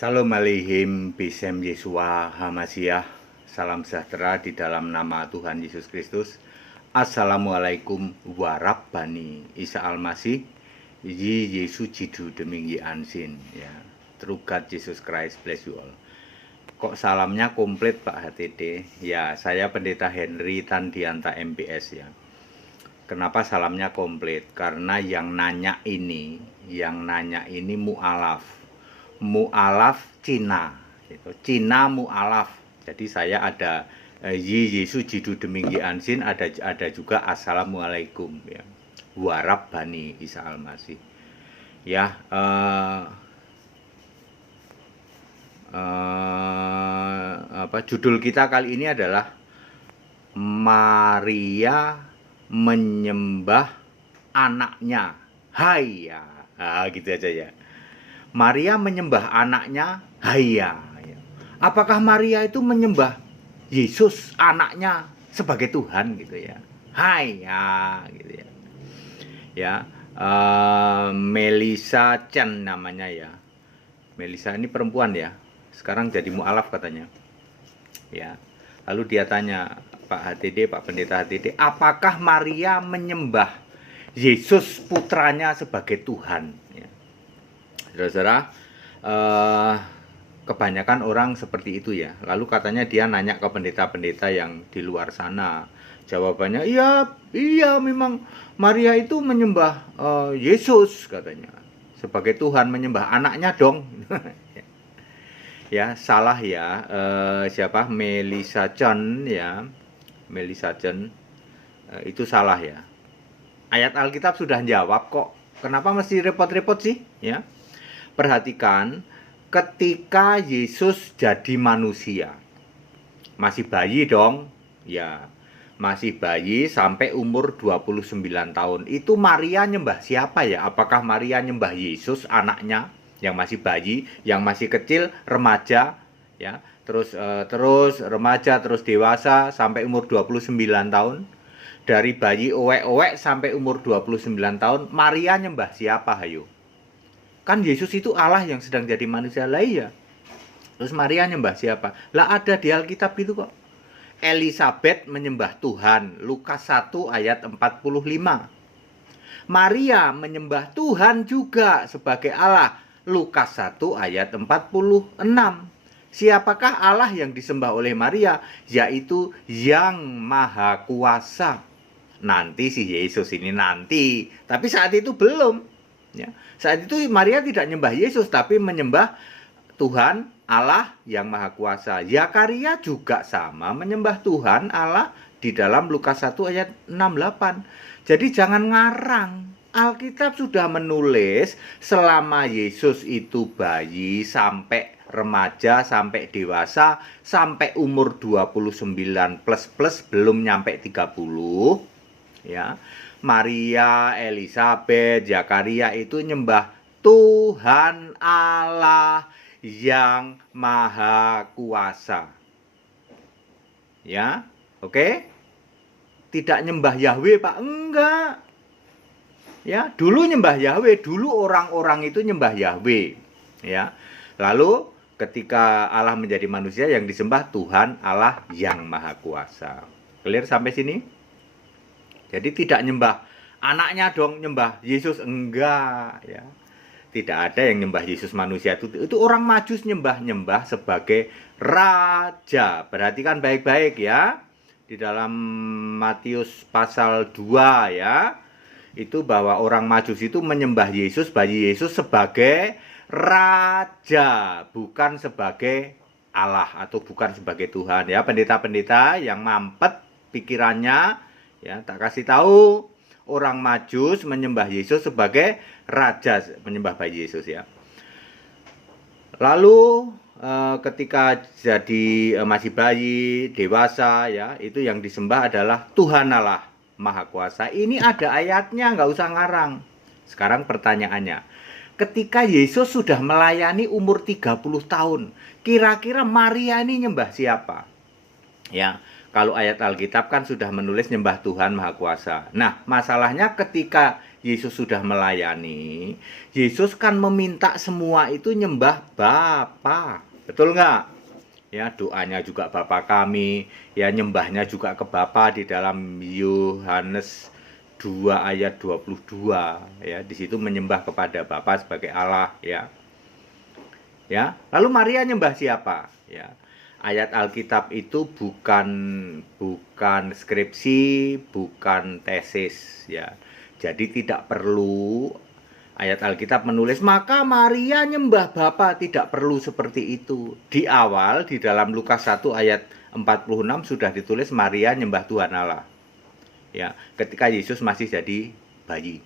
Salam aleihim bisem Yesua Hamasiah. Salam sejahtera di dalam nama Tuhan Yesus Kristus. Assalamualaikum warabbani Isa Almasih. Yi Yesu Jidu Deminggi Ansin. Ya, True God Jesus Christ bless you all. Kok salamnya komplit Pak HTD? Ya, saya Pendeta Henry Tandianta MPS ya. Kenapa salamnya komplit? Karena yang nanya ini mu'alaf. Mu'alaf Cina, gitu. Cina mu'alaf. Jadi saya ada Yi Yesu Jidu Deminggi Ansin, ada juga Assalamualaikum ya. Warabbani Isa Almasih. Ya, judul kita kali ini adalah Maria menyembah anaknya. Hai ya. Gitu aja ya. Maria menyembah anaknya. Hai ya. Apakah Maria itu menyembah Yesus anaknya sebagai Tuhan gitu ya? Hai ya gitu ya. Ya, Melisa Chen namanya ya. Melisa ini perempuan ya. Sekarang jadi mu'alaf katanya. Ya. Lalu dia tanya, Pak HTD, Pak Pendeta HTD, apakah Maria menyembah Yesus putranya sebagai Tuhan? Ya. Saudara-saudara, kebanyakan orang seperti itu ya. Lalu katanya dia nanya ke pendeta-pendeta yang di luar sana. Jawabannya, iya memang Maria itu menyembah Yesus katanya. Sebagai Tuhan, menyembah anaknya dong. Ya, salah ya. Siapa? Melisa Chen ya. Melisa Chen. Itu salah ya. Ayat Alkitab sudah jawab kok. Kenapa mesti repot-repot sih? Ya. Perhatikan, ketika Yesus jadi manusia, masih bayi dong. Ya, masih bayi sampai umur 29 tahun. Itu Maria nyembah siapa ya? Apakah Maria nyembah Yesus anaknya yang masih bayi, yang masih kecil, remaja, ya, terus remaja, terus dewasa sampai umur 29 tahun. Dari bayi owek-owek sampai umur 29 tahun, Maria nyembah siapa hayo? Kan Yesus itu Allah yang sedang jadi manusia lah ya. Terus Maria nyembah siapa? Lah ada di Alkitab itu kok. Elizabeth menyembah Tuhan, Lukas 1 ayat 45. Maria menyembah Tuhan juga sebagai Allah, Lukas 1 ayat 46. Siapakah Allah yang disembah oleh Maria? Yaitu Yang Maha Kuasa. Nanti si Yesus ini nanti, tapi saat itu belum. Ya. Saat itu Maria tidak menyembah Yesus, tapi menyembah Tuhan Allah yang Maha Kuasa. Zakaria juga sama menyembah Tuhan Allah di dalam Lukas 1 ayat 68. Jadi jangan ngarang. Alkitab sudah menulis selama Yesus itu bayi sampai remaja, sampai dewasa, sampai umur 29 plus belum nyampe 30. Ya. Maria, Elizabeth, Zakaria itu nyembah Tuhan Allah yang Maha Kuasa. Ya, oke? Tidak nyembah Yahweh, Pak? Enggak. Ya, dulu nyembah Yahweh, dulu orang-orang itu nyembah Yahweh. Ya. Lalu ketika Allah menjadi manusia, yang disembah Tuhan Allah yang Maha Kuasa. Clear sampai sini? Jadi tidak nyembah anaknya dong, nyembah Yesus, enggak ya. Tidak ada yang nyembah Yesus manusia itu orang Majus nyembah sebagai raja. Perhatikan baik-baik ya. Di dalam Matius pasal 2 ya. Itu bahwa orang Majus itu menyembah Yesus, bayi Yesus sebagai raja, bukan sebagai Allah atau bukan sebagai Tuhan ya. Pendeta-pendeta yang mampet pikirannya ya, tak kasih tahu orang Majus menyembah Yesus sebagai raja, menyembah bayi Yesus ya. Lalu ketika jadi masih bayi, dewasa ya, itu yang disembah adalah Tuhan Allah Maha Kuasa. Ini ada ayatnya, nggak usah ngarang. Sekarang pertanyaannya, ketika Yesus sudah melayani umur 30 tahun, kira-kira Maria ini nyembah siapa? Ya, kalau ayat Alkitab kan sudah menulis nyembah Tuhan Maha Kuasa. Nah, masalahnya ketika Yesus sudah melayani, Yesus kan meminta semua itu nyembah Bapa. Betul nggak? Ya, doanya juga Bapa kami, ya nyembahnya juga ke Bapa di dalam Yohanes 2 ayat 22, ya. Di situ menyembah kepada Bapa sebagai Allah, ya. Ya, lalu Maria nyembah siapa? Ya. Ayat Alkitab itu bukan skripsi, bukan tesis, ya. Jadi tidak perlu ayat Alkitab menulis maka Maria nyembah Bapa, tidak perlu seperti itu. Di awal di dalam Lukas 1 ayat 46 sudah ditulis Maria nyembah Tuhan Allah. Ya, ketika Yesus masih jadi bayi.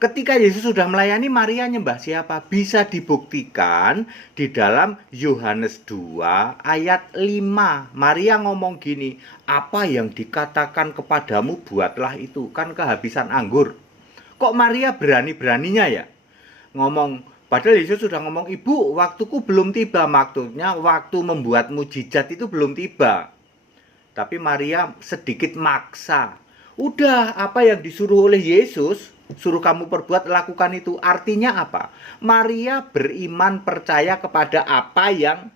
Ketika Yesus sudah melayani, Maria nyembah siapa? Bisa dibuktikan di dalam Yohanes 2 ayat 5. Maria ngomong gini, apa yang dikatakan kepadamu buatlah itu. Kan kehabisan anggur. Kok Maria berani-beraninya ya? Ngomong, padahal Yesus sudah ngomong, ibu waktuku belum tiba. Maksudnya waktu membuat mujizat itu belum tiba. Tapi Maria sedikit maksa. Udah, apa yang disuruh oleh Yesus, suruh kamu perbuat, lakukan itu. Artinya apa? Maria beriman percaya kepada apa yang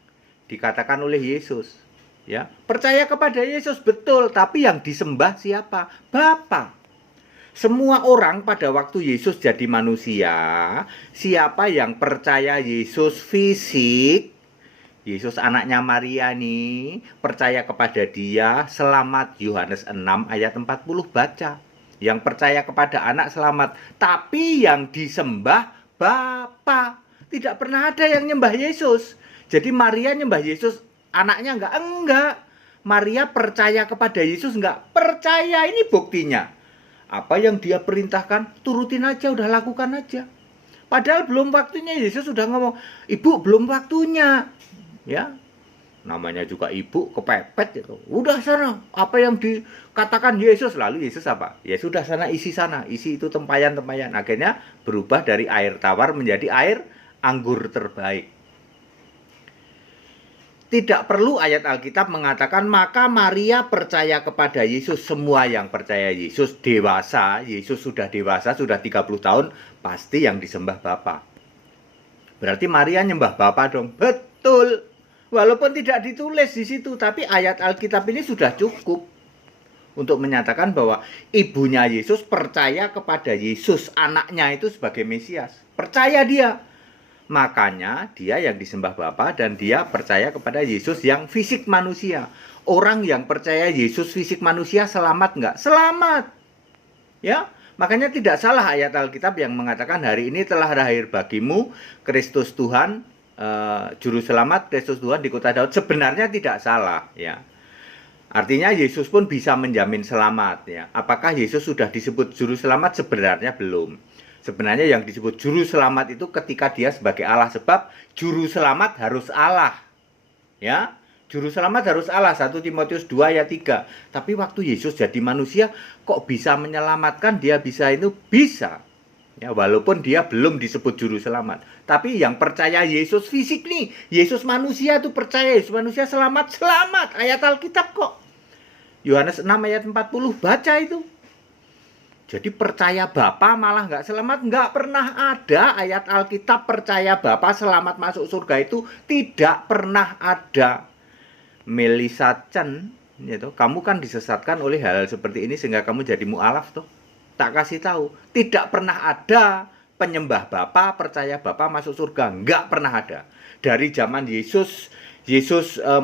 dikatakan oleh Yesus. Ya, percaya kepada Yesus betul, tapi yang disembah siapa? Bapa. Semua orang pada waktu Yesus jadi manusia, siapa yang percaya Yesus fisik, Yesus anaknya Maria nih, percaya kepada dia, selamat. Yohanes 6 ayat 40 baca. Yang percaya kepada anak selamat. Tapi yang disembah Bapa. Tidak pernah ada yang nyembah Yesus. Jadi Maria nyembah Yesus, anaknya enggak. Maria percaya kepada Yesus enggak? Percaya, ini buktinya. Apa yang dia perintahkan, turutin aja, udah lakukan aja. Padahal belum waktunya, Yesus sudah ngomong, ibu belum waktunya. Ya, namanya juga ibu kepepet gitu. Udah sana, apa yang dikatakan Yesus, lalu Yesus apa? Ya sudah sana, isi itu tempayan-tempayan. Akhirnya berubah dari air tawar menjadi air anggur terbaik. Tidak perlu ayat Alkitab mengatakan maka Maria percaya kepada Yesus. Semua yang percaya Yesus dewasa, Yesus sudah dewasa, sudah 30 tahun, pasti yang disembah Bapa. Berarti Maria nyembah Bapa dong. Betul. Walaupun tidak ditulis di situ, tapi ayat Alkitab ini sudah cukup untuk menyatakan bahwa ibunya Yesus percaya kepada Yesus, anaknya itu sebagai Mesias. Percaya dia. Makanya dia yang disembah Bapa dan dia percaya kepada Yesus yang fisik manusia. Orang yang percaya Yesus fisik manusia selamat enggak? Selamat. Ya, makanya tidak salah ayat Alkitab yang mengatakan hari ini telah lahir bagimu Kristus Tuhan, Juru Selamat, Kristus Tuhan di kota Daud. Sebenarnya tidak salah, ya. Artinya Yesus pun bisa menjamin selamat, ya. Apakah Yesus sudah disebut Juru Selamat? Sebenarnya belum. Sebenarnya yang disebut Juru Selamat itu ketika dia sebagai Allah, sebab Juru Selamat harus Allah, ya. Juru Selamat harus Allah, 1 Timotius 2 ayat 3. Tapi waktu Yesus jadi manusia, kok bisa menyelamatkan? Dia bisa itu? Bisa. Ya, walaupun dia belum disebut Juru Selamat. Tapi yang percaya Yesus fisik nih, Yesus manusia tuh percaya Yesus manusia selamat. Ayat Alkitab kok. Yohanes 6 ayat 40, baca itu. Jadi percaya Bapa malah nggak selamat. Nggak pernah ada ayat Alkitab percaya Bapa selamat masuk surga itu. Tidak pernah ada. Melisa Chen, gitu, kamu kan disesatkan oleh hal seperti ini sehingga kamu jadi mu'alaf tuh. Tak kasih tahu, tidak pernah ada penyembah Bapa, percaya Bapa masuk surga, enggak pernah ada. Dari zaman Yesus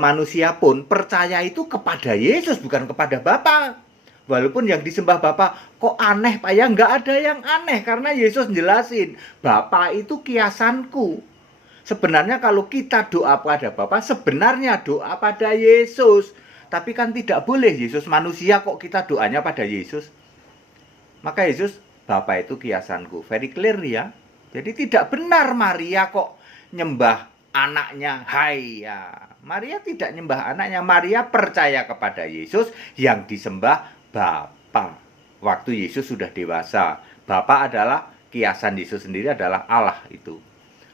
manusia pun percaya itu kepada Yesus, bukan kepada Bapa. Walaupun yang disembah Bapa, kok aneh Pak ya? Enggak ada yang aneh, karena Yesus jelasin, Bapa itu kiasanku. Sebenarnya kalau kita doa pada Bapa, sebenarnya doa pada Yesus. Tapi kan tidak boleh, Yesus manusia kok kita doanya pada Yesus. Maka Yesus, Bapa itu kiasanku. Very clear ya. Jadi tidak benar Maria kok nyembah anaknya. Hai ya. Maria tidak nyembah anaknya. Maria percaya kepada Yesus yang disembah Bapa. Waktu Yesus sudah dewasa. Bapa adalah kiasan Yesus sendiri adalah Allah itu.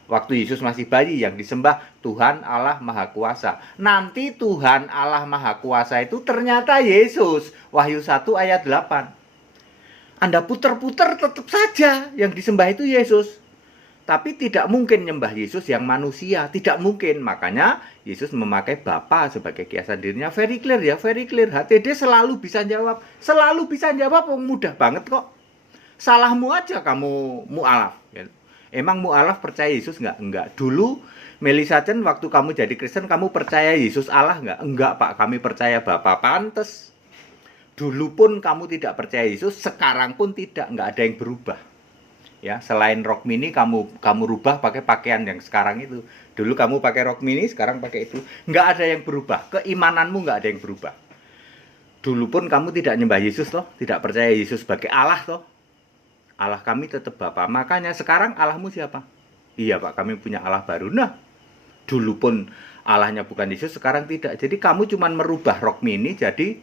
Waktu Yesus masih bayi yang disembah Tuhan Allah Maha Kuasa. Nanti Tuhan Allah Maha Kuasa itu ternyata Yesus. Wahyu 1 ayat 8. Anda putar-putar tetap saja yang disembah itu Yesus. Tapi tidak mungkin nyembah Yesus yang manusia, tidak mungkin. Makanya Yesus memakai Bapa sebagai kiasan dirinya. Very clear ya, very clear. HTD selalu bisa jawab, mudah banget kok. Salahmu aja kamu mu'alaf. Emang mu'alaf percaya Yesus nggak? Enggak. Dulu Melisa Chen waktu kamu jadi Kristen, kamu percaya Yesus Allah nggak? Enggak Pak, kami percaya Bapa. Pantes. Dulu pun kamu tidak percaya Yesus, sekarang pun tidak, nggak ada yang berubah. Ya, selain rok mini kamu rubah pakai pakaian yang sekarang itu. Dulu kamu pakai rok mini, sekarang pakai itu. Nggak ada yang berubah. Keimananmu nggak ada yang berubah. Dulu pun kamu tidak nyembah Yesus loh, tidak percaya Yesus sebagai Allah loh. Allah kami tetap Bapa. Makanya sekarang Allahmu siapa? Iya Pak, kami punya Allah baru. Nah, dulu pun Allahnya bukan Yesus, sekarang tidak. Jadi kamu cuma merubah rok mini jadi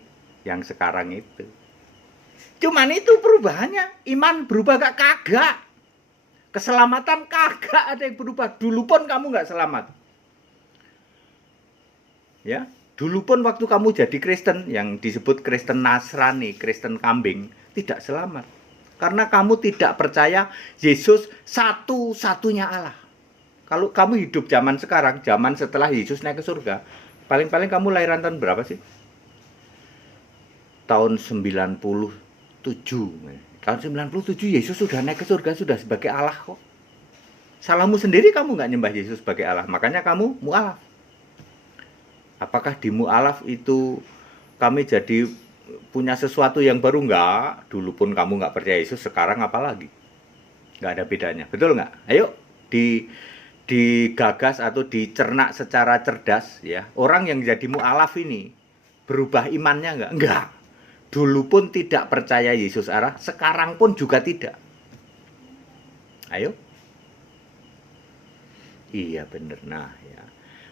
yang sekarang itu. Cuman itu perubahannya. Iman berubah gak? Kagak. Keselamatan kagak ada yang berubah. Dulu pun kamu gak selamat. Ya, dulu pun waktu kamu jadi Kristen, yang disebut Kristen Nasrani, Kristen kambing, tidak selamat. Karena kamu tidak percaya Yesus satu-satunya Allah. Kalau kamu hidup zaman sekarang, zaman setelah Yesus naik ke surga, paling-paling kamu lahiran tahun berapa sih? Tahun 97. Tahun 97 Yesus sudah naik ke surga, sudah sebagai Allah kok. Salahmu sendiri kamu nggak nyembah Yesus sebagai Allah, makanya kamu mu'alaf. Apakah di mu'alaf itu kami jadi punya sesuatu yang baru? Enggak. Dulu pun kamu nggak percaya Yesus, sekarang apalagi? Nggak ada bedanya, betul nggak? Ayo digagas atau dicerna secara cerdas ya. Orang yang jadi mu'alaf ini berubah imannya nggak? Enggak. Dulu pun tidak percaya Yesus Allah, sekarang pun juga tidak. Ayo. Iya benar. Nah ya.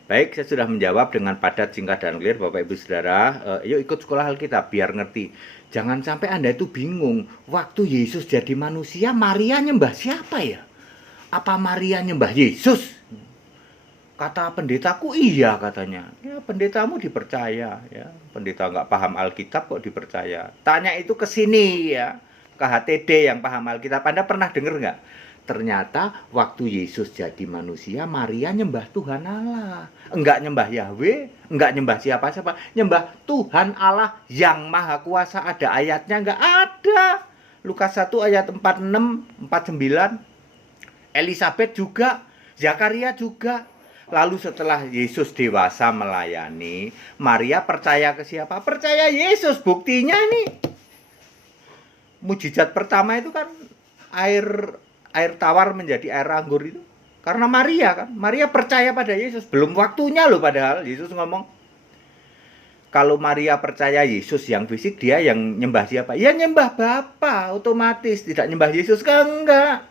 Baik, saya sudah menjawab dengan padat, singkat, dan clear, Bapak Ibu Saudara. Yuk ikut sekolah Alkitab biar ngerti. Jangan sampai Anda itu bingung. Waktu Yesus jadi manusia, Maria nyembah siapa ya? Apa Maria nyembah Yesus? Kata pendetaku iya katanya. Ya pendetamu dipercaya ya. Pendeta nggak paham Alkitab kok dipercaya. Tanya itu ke sini ya. Ke HTD yang paham Alkitab. Anda pernah dengar nggak? Ternyata waktu Yesus jadi manusia, Maria nyembah Tuhan Allah. Enggak nyembah Yahweh, enggak nyembah siapa-siapa. Nyembah Tuhan Allah yang Maha Kuasa. Ada ayatnya? Enggak ada. Lukas 1 ayat 46, 49. Elizabeth juga, Zakaria juga. Lalu setelah Yesus dewasa melayani, Maria percaya ke siapa? Percaya Yesus. Buktinya ini. Mujizat pertama itu kan air tawar menjadi air anggur itu. Karena Maria kan. Maria percaya pada Yesus. Belum waktunya loh padahal Yesus ngomong. Kalau Maria percaya Yesus yang fisik, dia yang nyembah siapa? Ya nyembah Bapa, otomatis. Tidak nyembah Yesus kan enggak.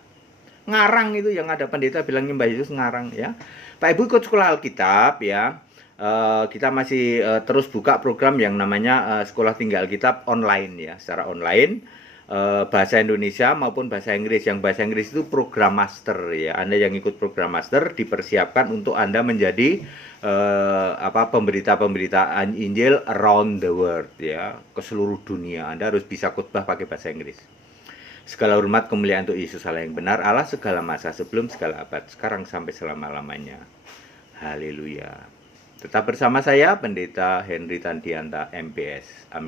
Ngarang itu yang ada pendeta bilang nyembah Yesus ngarang ya. Pak Ibu ikut sekolah Alkitab ya. Kita masih terus buka program yang namanya Sekolah Tinggi Alkitab online ya, secara online. Bahasa Indonesia maupun bahasa Inggris. Yang bahasa Inggris itu program master ya. Anda yang ikut program master dipersiapkan untuk Anda menjadi pemberitaan Injil around the world ya, ke seluruh dunia. Anda harus bisa khotbah pakai bahasa Inggris. Segala hormat kemuliaan untuk Yesus Allah yang benar, Allah segala masa, sebelum segala abad, sekarang sampai selama-lamanya. Haleluya. Tetap bersama saya Pendeta Henry Tandianta MPS. Amin.